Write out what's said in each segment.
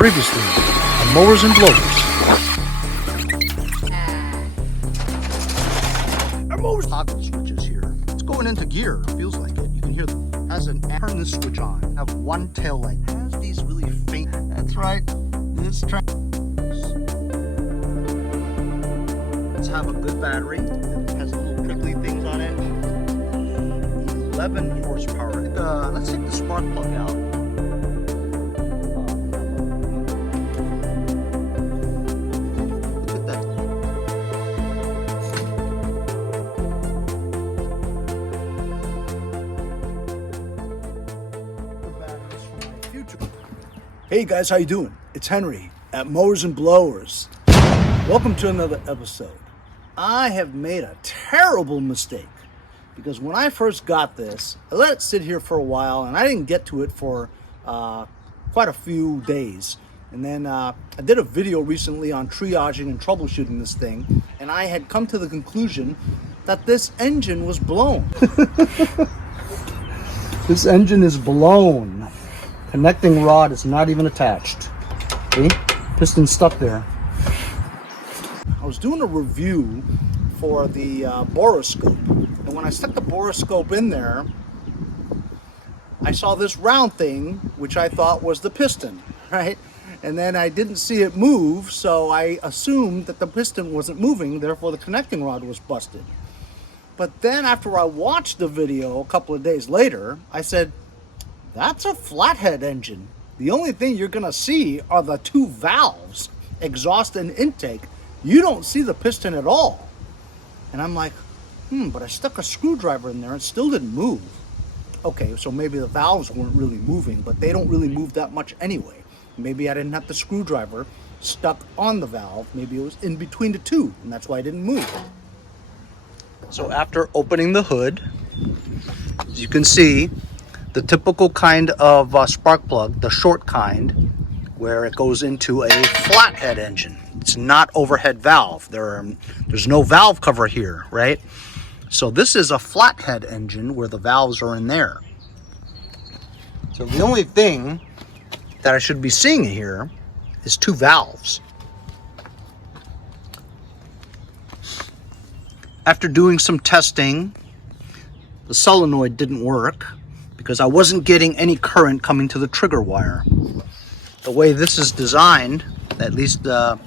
Previously on Mowers and Blowers. Our mower's toggle switch is here. It's going into gear, feels like it. You can hear it has an turn this switch on. Have one tail light. It has these really faint. That's right. Let's have a good battery. It has little prickly things on it. 11 horsepower. Let's take the spark plug out. Hey guys, how you doing? It's Henry at Mowers and Blowers. Welcome to another episode. I have made a terrible mistake because when I first got this, I let it sit here for a while and I didn't get to it for quite a few days. And then I did a video recently on triaging and troubleshooting this thing, and I had come to the conclusion that this engine was blown. This engine is blown. Connecting rod is not even attached. See? Piston stuck there. I was doing a review for the boroscope, and when I stuck the boroscope in there, I saw this round thing, which I thought was the piston, right? And then I didn't see it move, so I assumed that the piston wasn't moving, therefore the connecting rod was busted. But then after I watched the video a couple of days later, I said, that's a flathead engine. The only thing you're gonna see are the two valves, exhaust and intake. You don't see the piston at all. And I'm like, but I stuck a screwdriver in there and it still didn't move. Okay, so maybe the valves weren't really moving, but they don't really move that much anyway. Maybe I didn't have the screwdriver stuck on the valve. Maybe it was in between the two, and that's why it didn't move. So after opening the hood, as you can see, the typical kind of spark plug, the short kind, where it goes into a flathead engine. It's not overhead valve. There's no valve cover here, right? So this is a flathead engine where the valves are in there. So the only thing that I should be seeing here is two valves. After doing some testing, the solenoid didn't work because I wasn't getting any current coming to the trigger wire. The way this is designed, at least the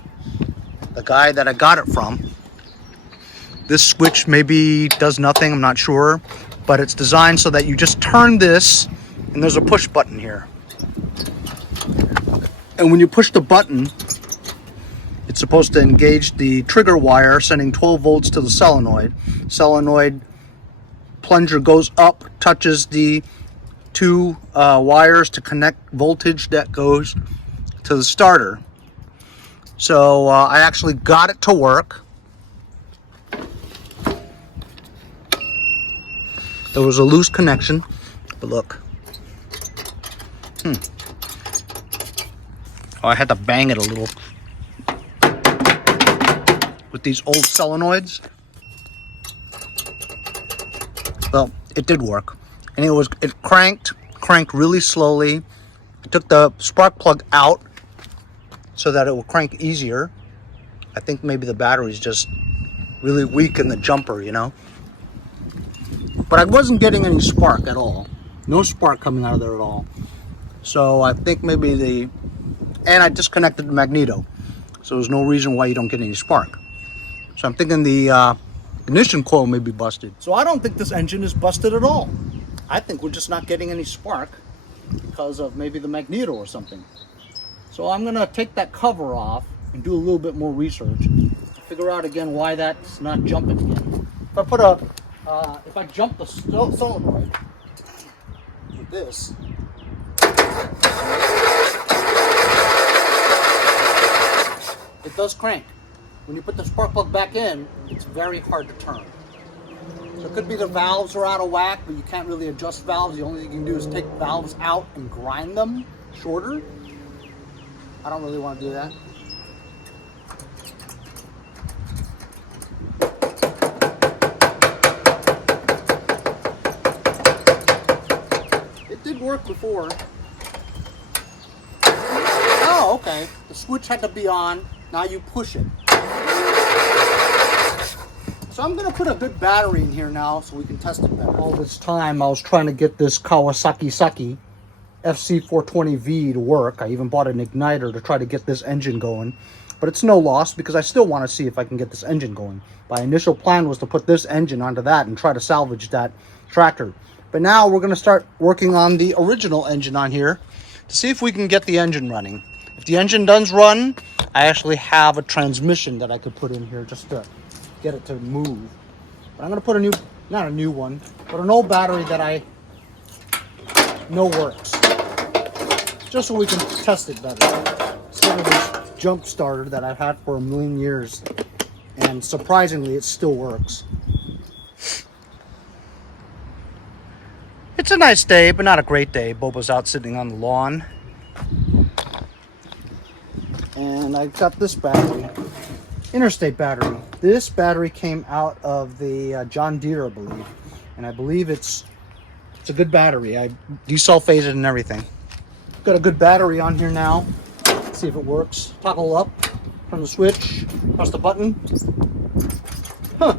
guy that I got it from, this switch maybe does nothing, I'm not sure, but it's designed so that you just turn this and there's a push button here. And when you push the button, it's supposed to engage the trigger wire, sending 12 volts to the solenoid. Solenoid plunger goes up, touches the two wires to connect voltage that goes to the starter. So I actually got it to work. There was a loose connection, but look. Oh, I had to bang it a little with these old solenoids. Well, it did work. And it cranked really slowly. I took the spark plug out so that it will crank easier. I think maybe the battery's just really weak in the jumper, you know. But I wasn't getting any spark at all. No spark coming out of there at all. So I think maybe and I disconnected the magneto. So there's no reason why you don't get any spark. So I'm thinking the ignition coil may be busted. So I don't think this engine is busted at all. I think we're just not getting any spark because of maybe the magneto or something. So I'm gonna take that cover off and do a little bit more research to figure out again why that's not jumping again. If I jump the solenoid with this, it does crank. When you put the spark plug back in, it's very hard to turn. So it could be the valves are out of whack, but you can't really adjust valves. The only thing you can do is take valves out and grind them shorter. I don't really want to do that. It did work before. Oh, okay. The switch had to be on. Now you push it. So I'm going to put a good battery in here now so we can test it better. All this time I was trying to get this Kawasaki FC420V to work. I even bought an igniter to try to get this engine going. But it's no loss because I still want to see if I can get this engine going. My initial plan was to put this engine onto that and try to salvage that tractor. But now we're going to start working on the original engine on here to see if we can get the engine running. If the engine does run, I actually have a transmission that I could put in here just to get it to move. But I'm going to put a new, not a new one, but an old battery that I know works. Just so we can test it better. Instead of this jump starter that I've had for a million years. And surprisingly, it still works. It's a nice day, but not a great day. Boba's out sitting on the lawn. And I got this battery. Interstate battery. This battery came out of the John Deere, I believe. And I believe it's a good battery. I desulfated and everything. Got a good battery on here now. Let's see if it works. Toggle up, turn the switch, press the button. Huh.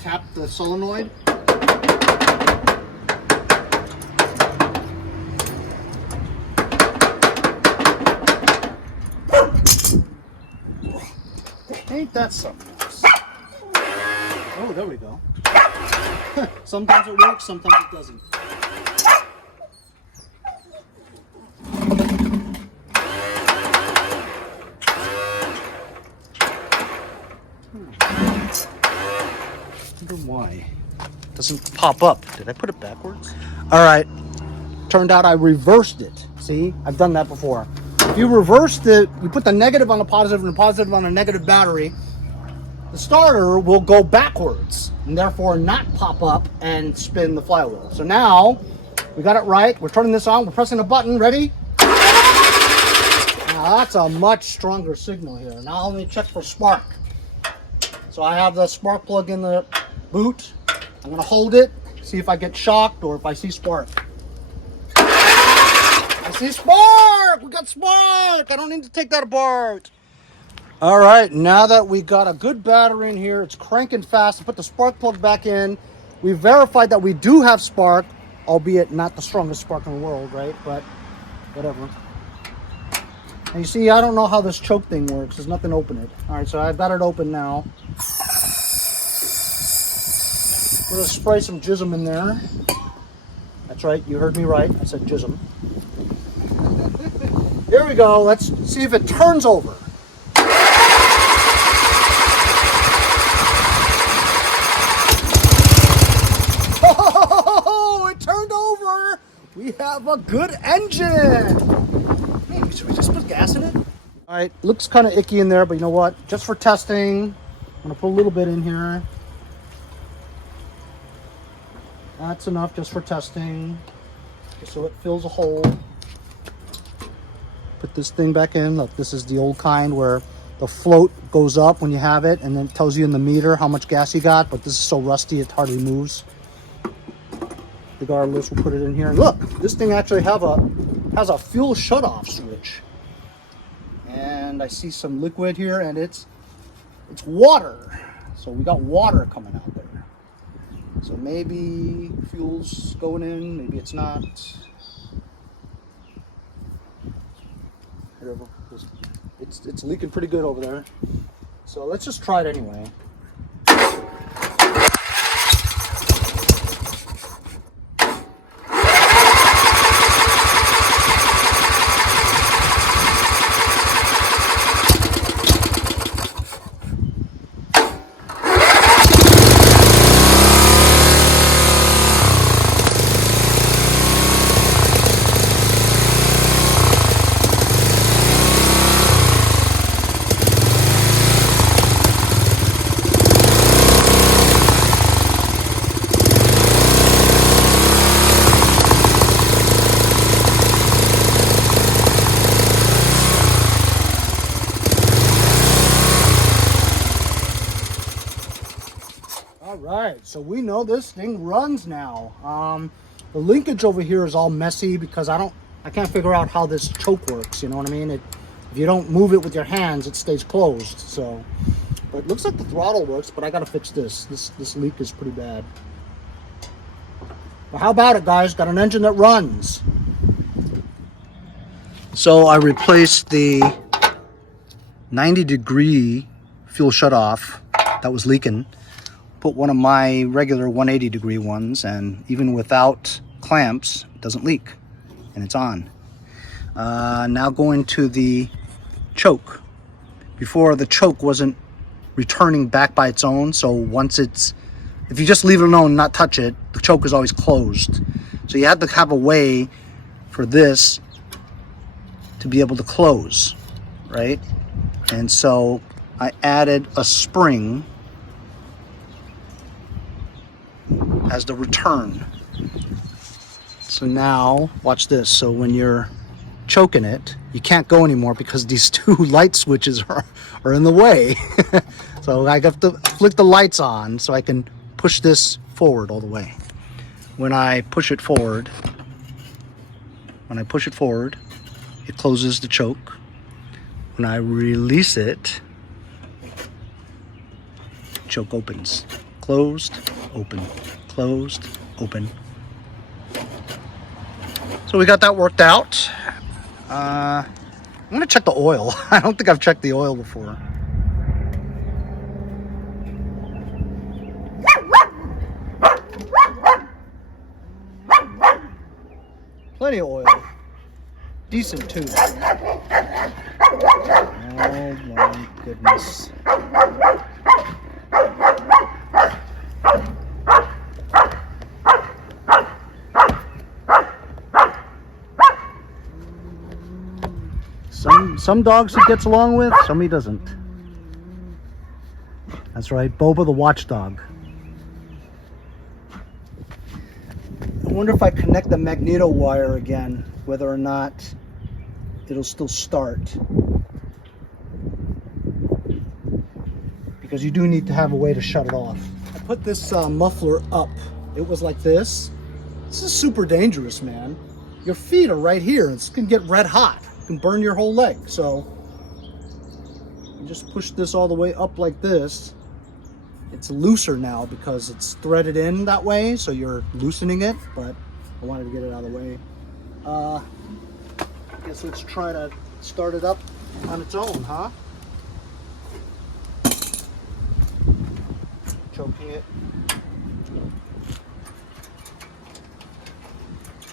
Tap the solenoid. Ain't that something else? Oh, there we go. Sometimes it works, sometimes it doesn't. I wonder why it doesn't pop up. Did I put it backwards? All right. Turned out I reversed it. See, I've done that before. If you reverse you put the negative on the positive and the positive on a negative battery, the starter will go backwards and therefore not pop up and spin the flywheel. So now we got it right. We're turning this on. We're pressing a button. Ready? Now that's a much stronger signal here. Now let me check for spark. So I have the spark plug in the boot. I'm going to hold it, see if I get shocked or if I see spark. I see spark! We got spark! I don't need to take that apart. All right, now that we got a good battery in here, it's cranking fast. I put the spark plug back in. We verified that we do have spark, albeit not the strongest spark in the world, right? But whatever. And you see, I don't know how this choke thing works. There's nothing to open it. All right, so I've got it open now. We're gonna spray some jism in there. That's right, you heard me right. I said jism. Here we go. Let's see if it turns over. Oh, it turned over. We have a good engine. Hey, should we just put gas in it? All right, looks kind of icky in there, but you know what? Just for testing, I'm gonna put a little bit in here. That's enough just for testing, just so it fills a hole. Put this thing back in. Look, this is the old kind where the float goes up when you have it, and then it tells you in the meter how much gas you got, but this is so rusty it hardly moves. Regardless, we'll put it in here. And look, this thing actually has a fuel shutoff switch. And I see some liquid here, and it's water. So we got water coming out there. So maybe fuel's going in, maybe it's not. It's leaking pretty good over there. So let's just try it anyway. right, so we know this thing runs now. The linkage over here is all messy because I can't figure out how this choke works, you know what I mean? If you don't move it with your hands, it stays closed. So, but it looks like the throttle works, but I gotta fix this. This leak is pretty bad. But how about it, guys? Got an engine that runs. So I replaced the 90-degree fuel shutoff that was leaking. Put one of my regular 180-degree ones, and even without clamps, it doesn't leak, and it's on. Now going to the choke. Before, the choke wasn't returning back by its own, so once it's, if you just leave it alone and not touch it, the choke is always closed. So you have to have a way for this to be able to close, right? And so I added a spring as the return. So now, watch this. So when you're choking it, you can't go anymore because these two light switches are in the way. So I have to flick the lights on so I can push this forward all the way. When I push it forward, it closes the choke. When I release it, choke opens. Closed, open, closed, open. So we got that worked out. I'm gonna check the oil. I don't think I've checked the oil before. Plenty of oil. Decent too. Oh my goodness. Some dogs he gets along with, some he doesn't. That's right, Boba the watchdog. I wonder if I connect the magneto wire again, whether or not it'll still start. Because you do need to have a way to shut it off. I put this muffler up. It was like this. This is super dangerous, man. Your feet are right here. It's gonna get red hot. It can burn your whole leg. So you just push this all the way up like this. It's looser now because it's threaded in that way, so you're loosening it, but I wanted to get it out of the way. I guess let's try to start it up on its own, huh? Choking it.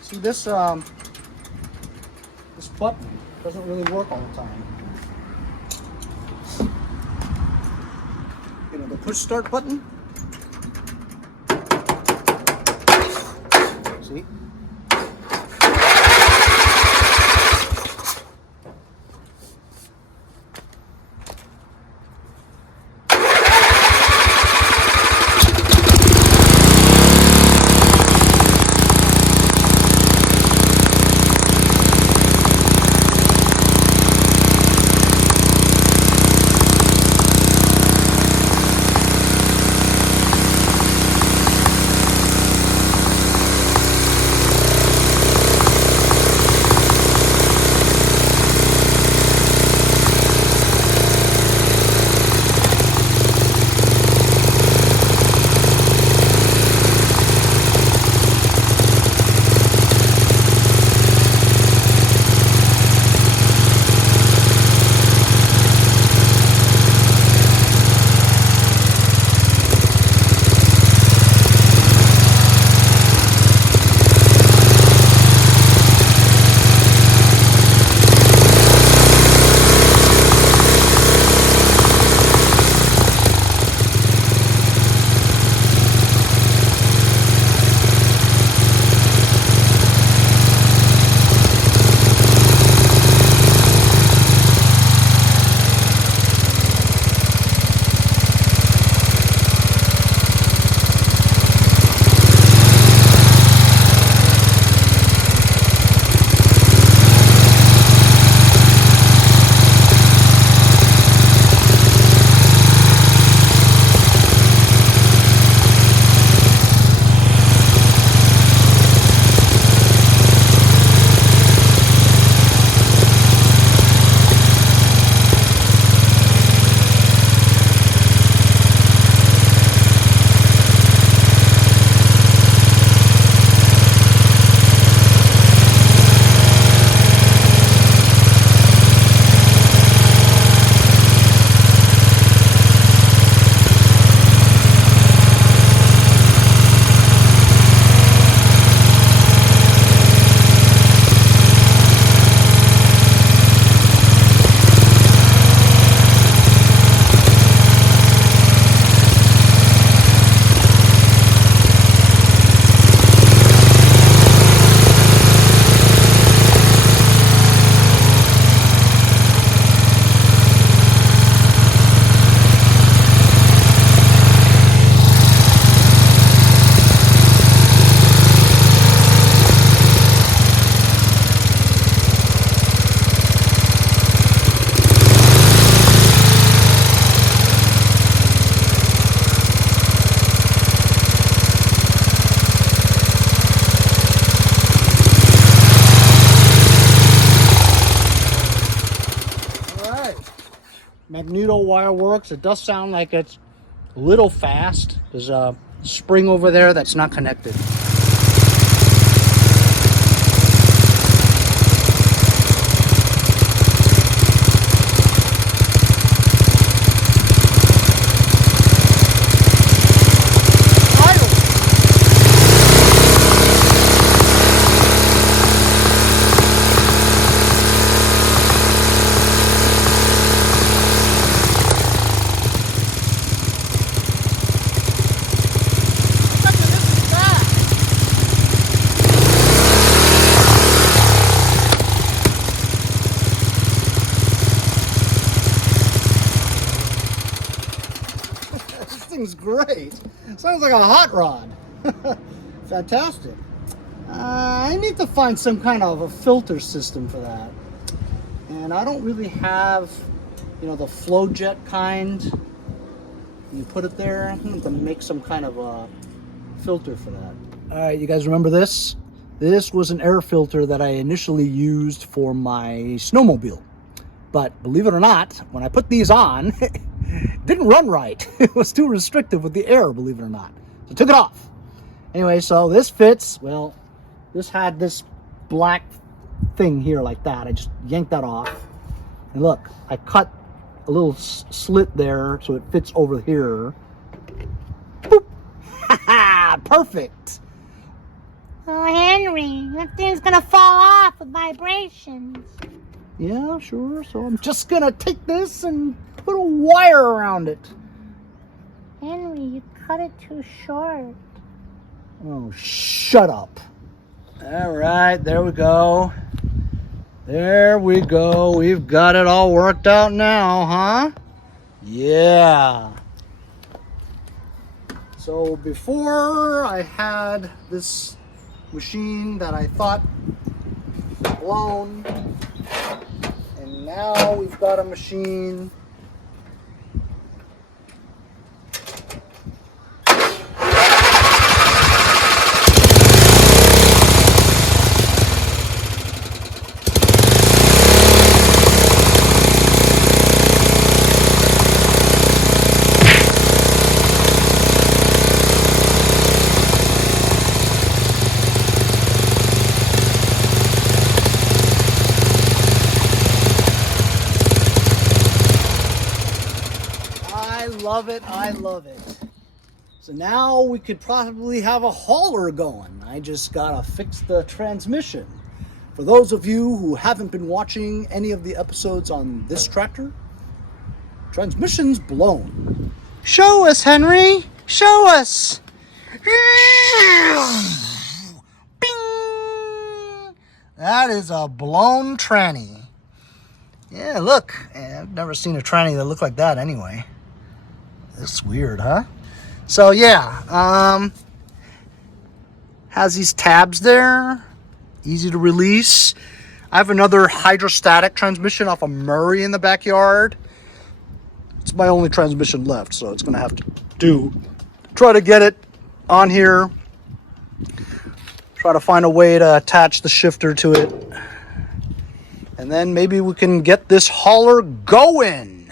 See, this this button doesn't really work all the time. You know, the push start button. See? magneto wire works. It does sound like it's a little fast. There's a spring over there that's not connected. Thing's great. Sounds like a hot rod. Fantastic. I need to find some kind of a filter system for that. And I don't really have, you know, the flow jet kind. You put it there. I need to make some kind of a filter for that. All right, you guys remember this? This was an air filter that I initially used for my snowmobile. But believe it or not, when I put these on, it didn't run right. It was too restrictive with the air, believe it or not. So I took it off. Anyway, so this fits. Well, this had this black thing here like that. I just yanked that off. And look, I cut a little slit there so it fits over here. Boop! Perfect. Oh, Henry, that thing's gonna fall off with vibrations. Yeah, sure. So I'm just gonna take this and put a wire around it. Henry, you cut it too short. Oh, shut up. All right, there we go. There we go. We've got it all worked out now, huh? Yeah. So before I had this machine that I thought blown, and now we've got a machine I love it. So now we could probably have a hauler going. I just gotta fix the transmission. For those of you who haven't been watching any of the episodes on this tractor, transmission's blown. Show us, Henry. Show us. Bing! That is a blown tranny. Yeah, look. I've never seen a tranny that looked like that anyway. It's weird, huh? So yeah, has these tabs there, easy to release. I have another hydrostatic transmission off of Murray in the backyard. It's my only transmission left, so it's gonna have to try to get it on here. Try to find a way to attach the shifter to it. And then maybe we can get this hauler going.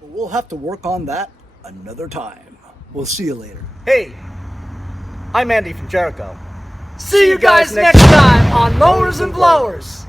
But we'll have to work on that another time. We'll see you later. Hey, I'm Andy from Jericho. See you guys next time on Mowers and Blowers.